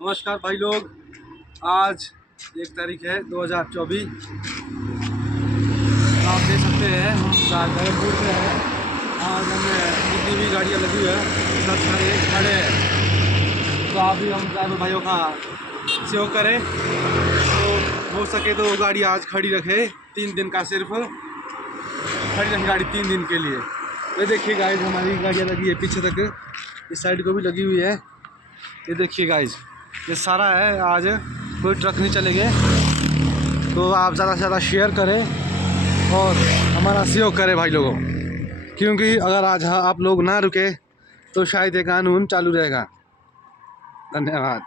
नमस्कार भाई लोग, आज 1 तारीख है 2024। आप देख सकते हैं धर्मपुर से है। आज हमें जितनी भी गाड़ियाँ लगी है सब सारे खड़े हैं। तो आप भी हम ड्राइवर भाइयों का सहयोग करें, तो हो सके तो वो गाड़ी आज खड़ी रखे 3 दिन का, सिर्फ खड़ी रखे गाड़ी 3 दिन के लिए। ये देखिए गाइज, हमारी गाड़ियाँ लगी है पीछे तक, इस साइड को भी लगी हुई है। ये देखिए गाइज, ये सारा है। आज कोई ट्रक नहीं चलेंगे, तो आप ज़्यादा से ज़्यादा शेयर करें और हमारा सहयोग करें भाई लोगों, क्योंकि अगर आज आप लोग ना रुके तो शायद ये कानून चालू रहेगा। धन्यवाद।